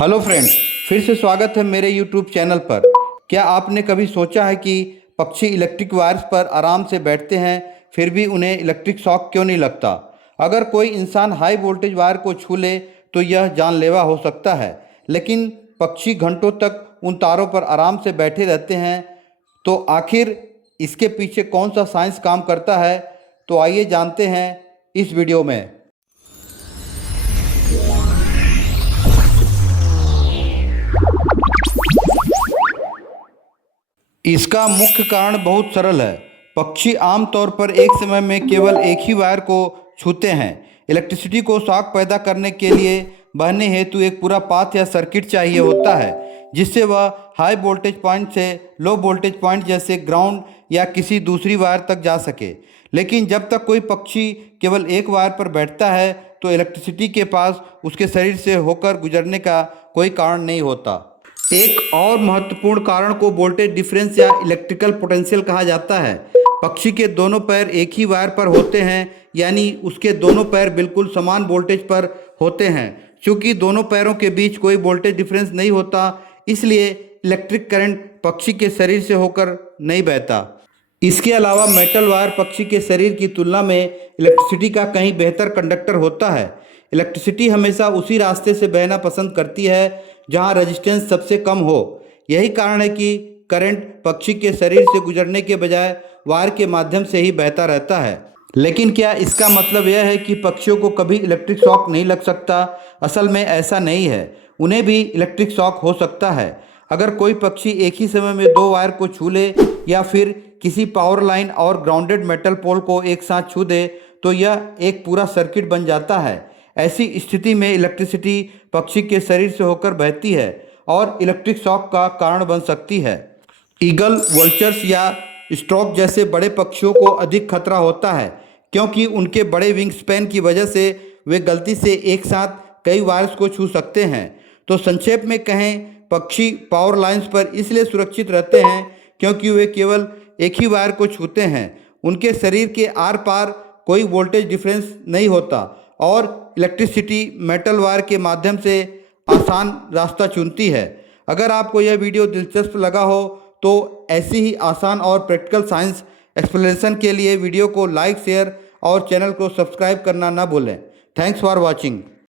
Hello friends, फिर से स्वागत है मेरे यूट्यूब चैनल पर। क्या आपने कभी सोचा है कि पक्षी इलेक्ट्रिक वायर्स पर आराम से बैठते हैं फिर भी उन्हें इलेक्ट्रिक शॉक क्यों नहीं लगता? अगर कोई इंसान हाई वोल्टेज वायर को छू ले तो यह जानलेवा हो सकता है, लेकिन पक्षी घंटों तक उन तारों पर आराम से बैठे रहते हैं। तो आखिर इसके पीछे कौन सा साइंस काम करता है? तो आइए जानते हैं इस वीडियो में। इसका मुख्य कारण बहुत सरल है। पक्षी आमतौर पर एक समय में केवल एक ही वायर को छूते हैं। इलेक्ट्रिसिटी को शॉक पैदा करने के लिए बहने हेतु एक पूरा पाथ या सर्किट चाहिए होता है, जिससे वह हाई वोल्टेज पॉइंट से लो वोल्टेज पॉइंट जैसे ग्राउंड या किसी दूसरी वायर तक जा सके। लेकिन जब तक कोई पक्षी केवल एक वायर पर बैठता है तो इलेक्ट्रिसिटी के पास उसके शरीर से होकर गुजरने का कोई कारण नहीं होता। एक और महत्वपूर्ण कारण को वोल्टेज डिफरेंस या इलेक्ट्रिकल पोटेंशियल कहा जाता है। पक्षी के दोनों पैर एक ही वायर पर होते हैं, यानी उसके दोनों पैर बिल्कुल समान वोल्टेज पर होते हैं। चूंकि दोनों पैरों के बीच कोई वोल्टेज डिफरेंस नहीं होता, इसलिए इलेक्ट्रिक करंट पक्षी के शरीर से होकर नहीं बहता। इसके अलावा मेटल वायर पक्षी के शरीर की तुलना में इलेक्ट्रिसिटी का कहीं बेहतर कंडक्टर होता है। इलेक्ट्रिसिटी हमेशा उसी रास्ते से बहना पसंद करती है जहां रेजिस्टेंस सबसे कम हो। यही कारण है कि करंट पक्षी के शरीर से गुजरने के बजाय वायर के माध्यम से ही बहता रहता है। लेकिन क्या इसका मतलब यह है कि पक्षियों को कभी इलेक्ट्रिक शॉक नहीं लग सकता? असल में ऐसा नहीं है। उन्हें भी इलेक्ट्रिक शॉक हो सकता है। अगर कोई पक्षी एक ही समय में दो वायर को छू ले या फिर किसी पावर लाइन और ग्राउंडेड मेटल पोल को एक साथ छू दे तो यह एक पूरा सर्किट बन जाता है। ऐसी स्थिति में इलेक्ट्रिसिटी पक्षी के शरीर से होकर बहती है और इलेक्ट्रिक शॉक का कारण बन सकती है। ईगल, वल्चर्स या स्ट्रोक जैसे बड़े पक्षियों को अधिक खतरा होता है, क्योंकि उनके बड़े विंग स्पैन की वजह से वे गलती से एक साथ कई वायर्स को छू सकते हैं। तो संक्षेप में कहें, पक्षी पावर लाइंस पर इसलिए सुरक्षित रहते हैं क्योंकि वे केवल एक ही वायर को छूते हैं। उनके शरीर के आर पार कोई वोल्टेज डिफरेंस नहीं होता और इलेक्ट्रिसिटी मेटल वायर के माध्यम से आसान रास्ता चुनती है। अगर आपको यह वीडियो दिलचस्प लगा हो तो ऐसी ही आसान और प्रैक्टिकल साइंस एक्सप्लेनेशन के लिए वीडियो को लाइक, शेयर और चैनल को सब्सक्राइब करना ना भूलें। Thanks for watching.